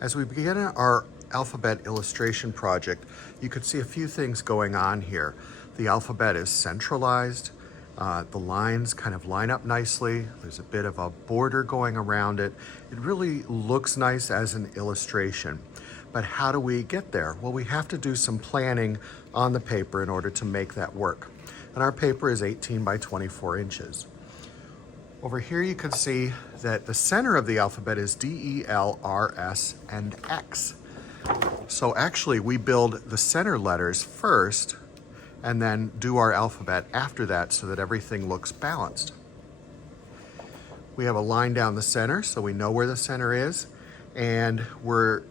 As we begin our alphabet illustration project, you could see a few things going on here. The alphabet is centralized. The lines kind of line up nicely. There's a bit of a border going around it. It really looks nice as an illustration. But how do we get there? Well, we have to do some planning on the paper in order to make that work. And our paper is 18 by 24 inches. Over here you can see that the center of the alphabet is D, E, L, R, S, and X. So actually we build the center letters first and then do our alphabet after that so that everything looks balanced. We have a line down the center so we know where the center is, and we're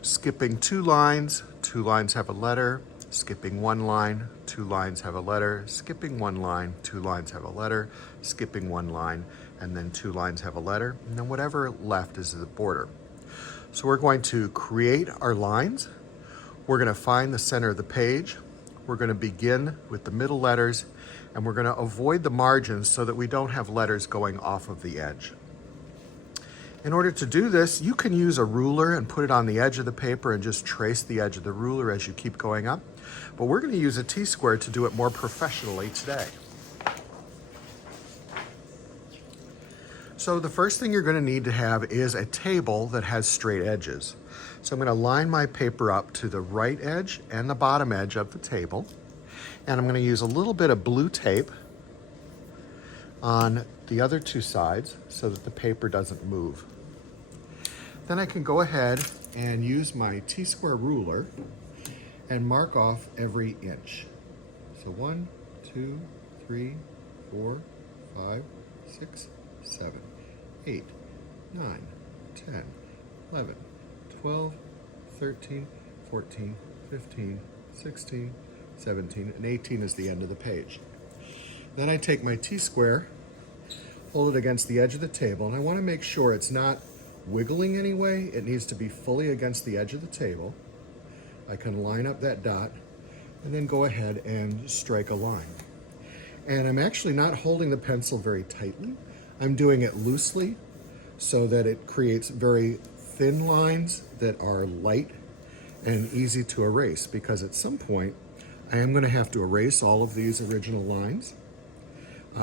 skipping 2 lines. 2 lines have a letter, skipping 1 line, 2 lines have a letter, skipping 1 line, 2 lines have a letter, skipping 1 line, and then 2 lines have a letter, and then whatever left is the border. So we're going to create our lines. We're going to find the center of the page. We're going to begin with the middle letters, and we're going to avoid the margins so that we don't have letters going off of the edge. In order to do this, you can use a ruler and put it on the edge of the paper and just trace the edge of the ruler as you keep going up. But we're going to use a T-square to do it more professionally today. So the first thing you're going to need to have is a table that has straight edges. So I'm going to line my paper up to the right edge and the bottom edge of the table. And I'm going to use a little bit of blue tape on the other 2 sides so that the paper doesn't move. Then I can go ahead and use my T-square ruler and mark off every inch. So 1, 2, 3, 4, 5, 6, 7, 8, 9, 10, 11, 12, 13, 14, 15, 16, 17, and 18 is the end of the page. Then I take my T-square, hold it against the edge of the table, and I want to make sure it's not wiggling anyway. It needs to be fully against the edge of the table. I can line up that dot and then go ahead and strike a line. And I'm actually not holding the pencil very tightly. I'm doing it loosely so that it creates very thin lines that are light and easy to erase, because at some point I am going to have to erase all of these original lines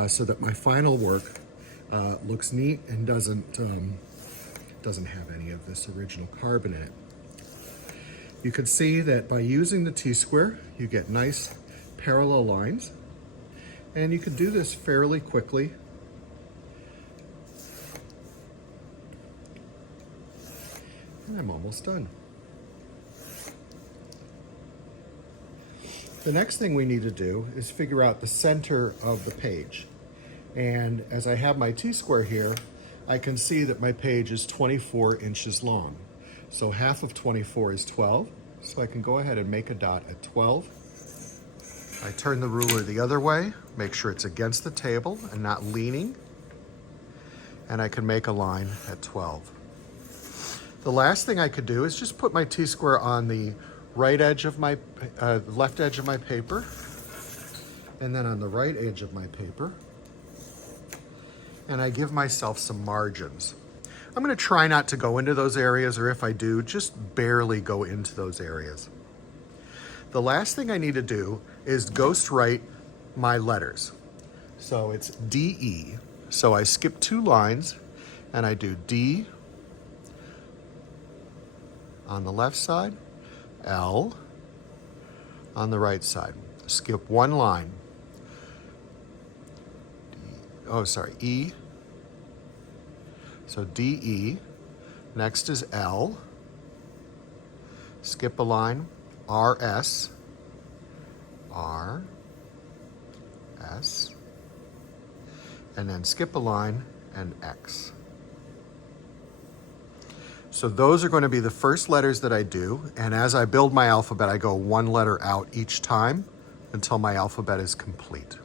so that my final work looks neat and doesn't have any of this original carbon in it. You can see that by using the T-square, you get nice parallel lines, and you can do this fairly quickly. And I'm almost done. The next thing we need to do is figure out the center of the page. And as I have my T-square here, I can see that my page is 24 inches long. So half of 24 is 12. So I can go ahead and make a dot at 12. I turn the ruler the other way, make sure it's against the table and not leaning. And I can make a line at 12. The last thing I could do is just put my T-square on the right edge of my, left edge of my paper, and then on the right edge of my paper, and I give myself some margins. I'm going to try not to go into those areas, or if I do, just barely go into those areas. The last thing I need to do is ghost write my letters. So it's D-E. So I skip 2 lines, and I do D on the left side, L on the right side. Skip 1 line. E. So D-E. Next is L. Skip a line. R-S. R-S. And then skip a line and X. So those are going to be the first letters that I do, and as I build my alphabet, I go 1 letter out each time until my alphabet is complete.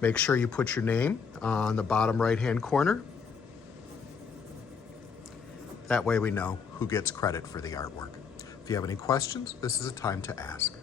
Make sure you put your name on the bottom right-hand corner. That way we know who gets credit for the artwork. If you have any questions, this is a time to ask.